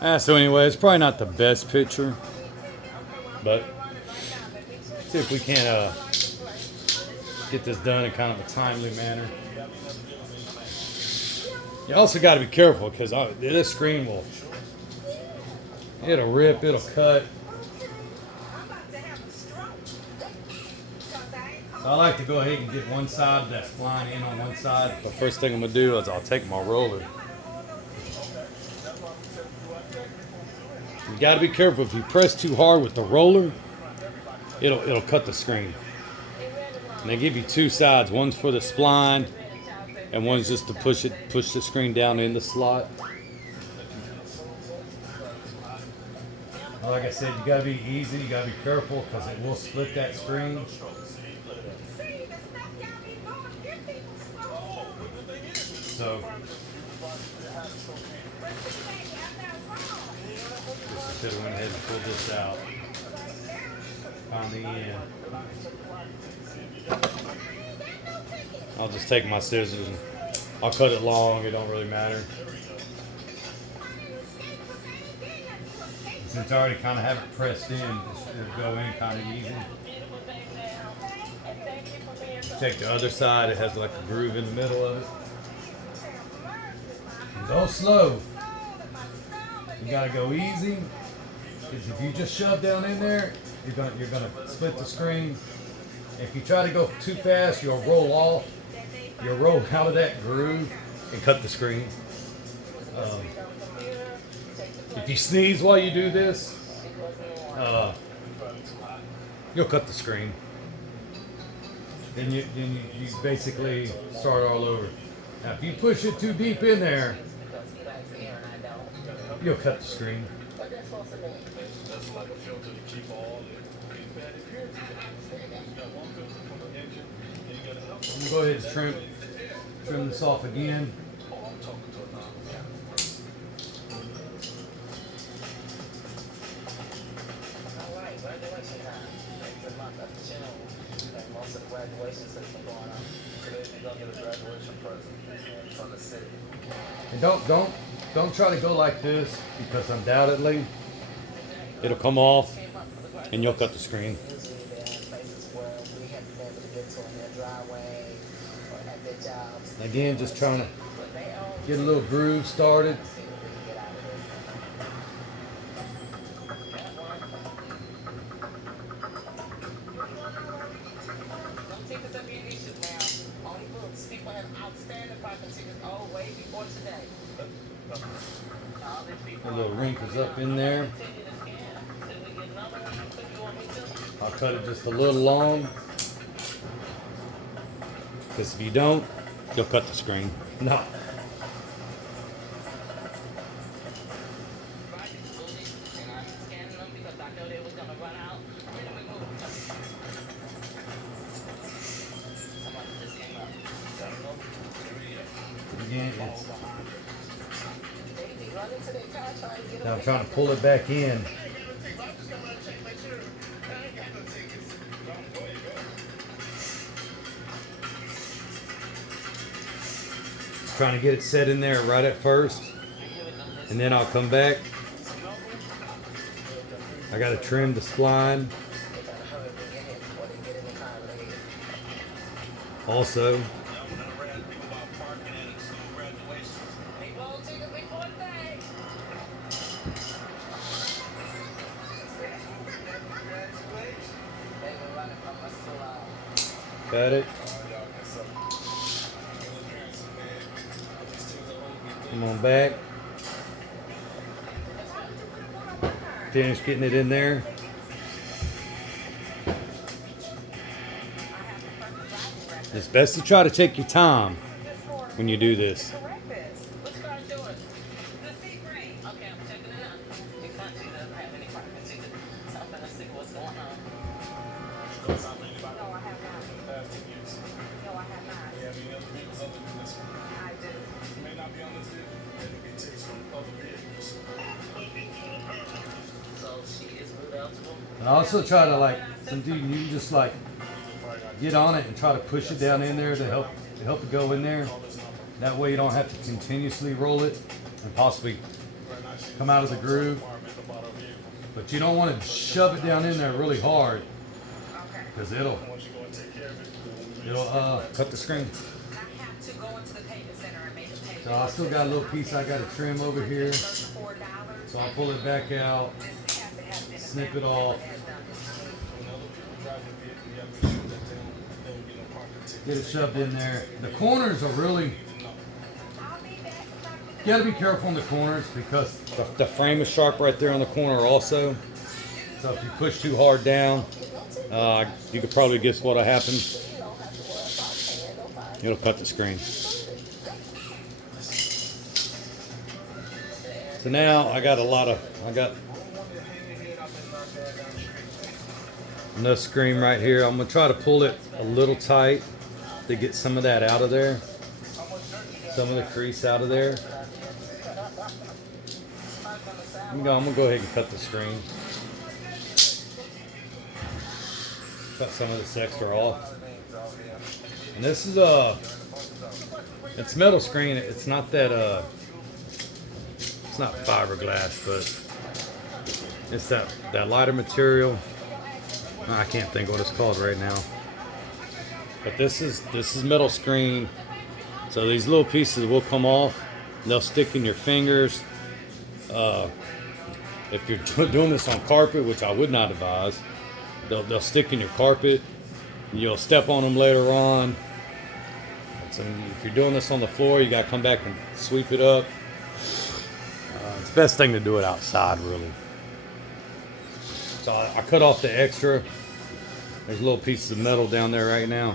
So anyway, it's probably not the best picture, but see if we can get this done in kind of a timely manner. You also got to be careful because this screen it'll rip, it'll cut. So I like to go ahead and get one side that's flying in on one side. The first thing I'm gonna do is I'll take my roller. You got to be careful. If you press too hard with the roller, it'll cut the screen. And they give you two sides. One's for the spline, and one's just to push the screen down in the slot. Like I said, you got to be easy. You got to be careful because it will split that screen. So should have went ahead and pulled this out on the end. I'll just take my scissors and I'll cut it long. It don't really matter. Since I already kind of have it pressed in, it'll go in kind of easy. Take the other side. It has like a groove in the middle of it. Go slow. You gotta go easy. Because if you just shove down in there, you're gonna split the screen. If you try to go too fast, you'll roll off. You'll roll out of that groove and cut the screen. If you sneeze while you do this, you'll cut the screen. Then you basically start all over. Now, if you push it too deep in there, you'll cut the screen. Go ahead and trim this off again. And don't try to go like this because undoubtedly it'll come off and you'll cut the screen. Again, just trying to get a little groove started. A little wrinkles up in there. I'll cut it just a little long. Because if you don't, you'll cut the screen. No. Again, now I'm trying to pull it back in. Trying to get it set in there right at first, and then I'll come back. I got to trim the spline also. Got it. Come on back. Finish getting it in there. It's best to try to take your time when you do this. And I also try to you can just get on it and try to push it down in there to help it go in there. That way you don't have to continuously roll it and possibly come out of the groove. But you don't want to shove it down in there really hard, because it'll cut the screen. So I still got a little piece I got to trim over here. So I'll pull it back out, snip it off, get it shoved in there. The corners are really, you got to be careful on the corners, because the frame is sharp right there on the corner also. So if you push too hard down, you could probably guess what'll happen. It'll cut the screen. So now I got enough screen right here. I'm gonna try to pull it a little tight to get some of that out of there, some of the crease out of there. I'm gonna go ahead and cut the screen. Cut some of this extra off. And this is it's metal screen. It's not that it's not fiberglass, but it's that lighter material. I can't think what it's called right now. But this is metal screen. So these little pieces will come off. They'll stick in your fingers. If you're doing this on carpet, which I would not advise, they'll stick in your carpet. You'll step on them later on. So if you're doing this on the floor, you got to come back and sweep it up. It's the best thing to do it outside, really. So I cut off the extra. There's little pieces of metal down there right now.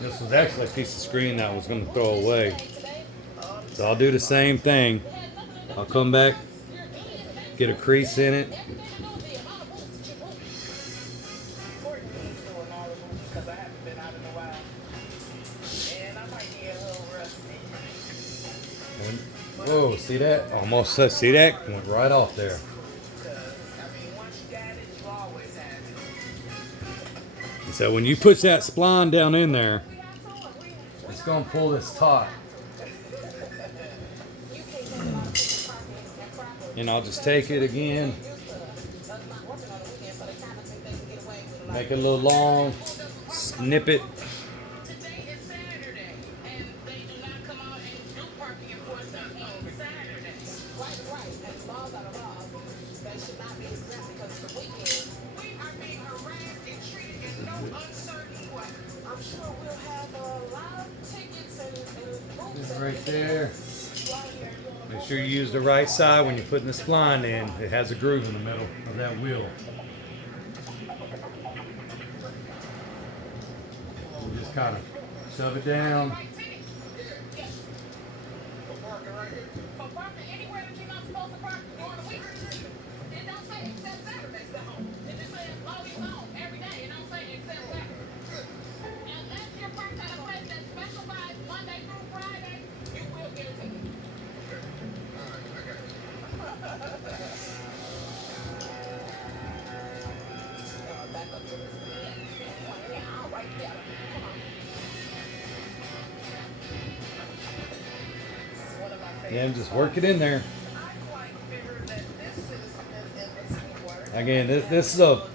This was actually a piece of screen that I was going to throw away. So I'll do the same thing. I'll come back, get a crease in it. Whoa, see that? Almost, see that? Went right off there. So when you put that spline down in there, it's going to pull this taut. And I'll just take it again, make it a little long, snip it. Right there. Make sure you use the right side when you're putting the spline in. It has a groove in the middle of that wheel. You just kind of shove it down. Yeah, just work it in there. Again, this is the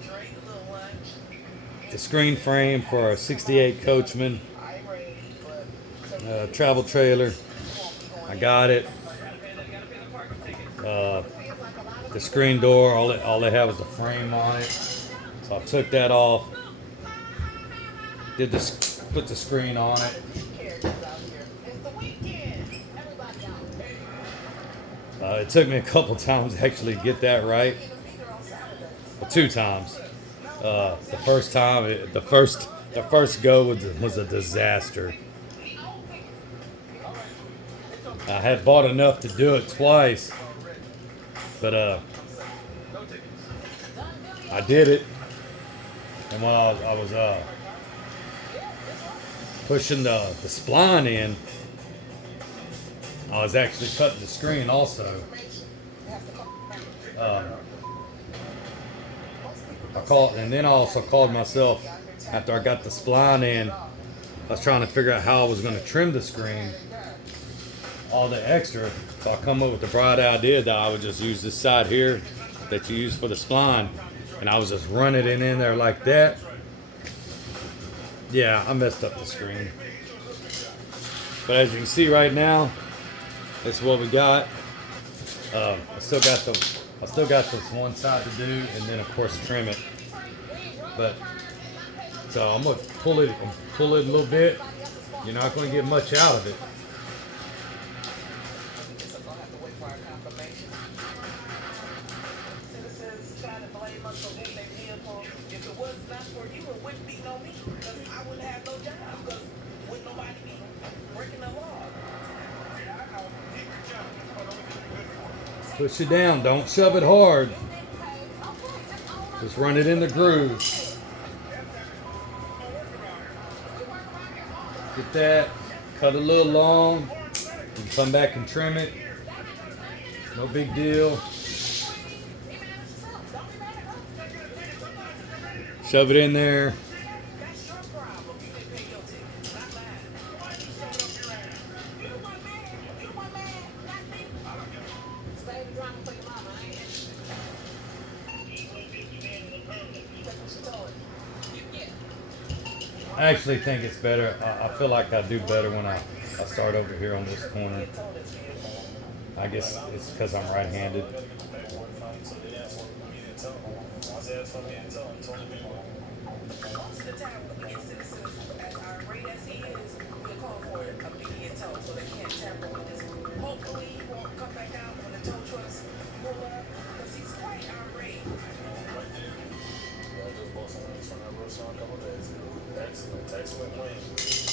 screen frame for a 68 Coachman travel trailer. I got it. The screen door, all they have is the frame on it. So I took that off. Put the screen on it. It took me a couple times to actually get that right. Well, 2 times. The first time, the first go was a disaster. I had bought enough to do it twice, but I did it. And while I was pushing the spline in, I was actually cutting the screen also. I also called myself after I got the spline in. I was trying to figure out how I was going to trim the screen, all the extra. So I come up with the bright idea that I would just use this side here that you use for the spline, and I was just running it in there like that. Yeah, I messed up the screen. But as you can see right now, that's what we got. I still got this one side to do, and then of course trim it. But so I'm gonna pull it a little bit. You're not gonna get much out of it. Push it down, don't shove it hard. Just run it in the groove. Get that, cut a little long, and come back and trim it. No big deal. Shove it in there. I actually think it's better. I feel like I do better when I start over here on this corner. I guess it's because I'm right-handed.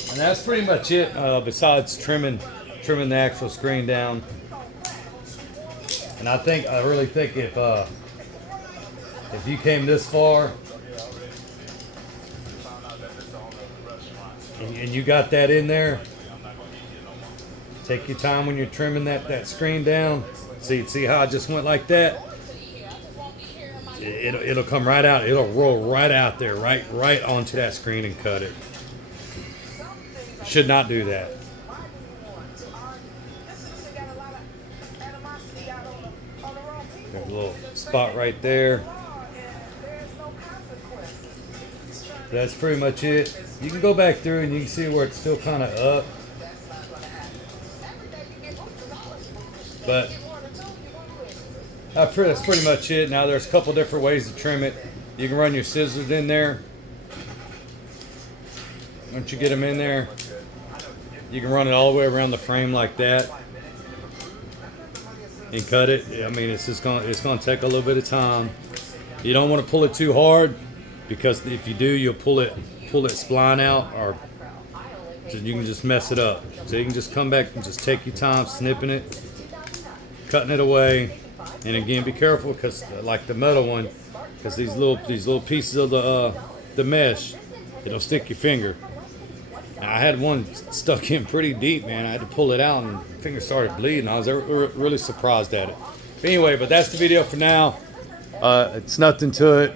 And that's pretty much it. Besides trimming the actual screen down. And I really think if you came this far and you got that in there, take your time when you're trimming that screen down. See how I just went like that? It'll come right out. It'll roll right out there, right onto that screen and cut it. Should not do that. There's a little spot right there. That's pretty much it. You can go back through and you can see where it's still kind of up. But that's pretty much it. Now there's a couple different ways to trim it. You can run your scissors in there. Once you get them in there, you can run it all the way around the frame like that and cut it. I mean, it's gonna take a little bit of time. You don't want to pull it too hard, because if you do, you'll pull it spline out, or you can just mess it up. So you can just come back and just take your time snipping it, cutting it away. And again, be careful, because like the metal one, because these little pieces of the mesh, it'll stick your finger. I had one stuck in pretty deep, man. I had to pull it out and my finger started bleeding. I was really surprised at it. But anyway, but that's the video for now. It's nothing to it.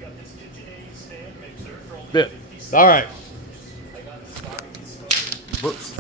But, all right. Whoops.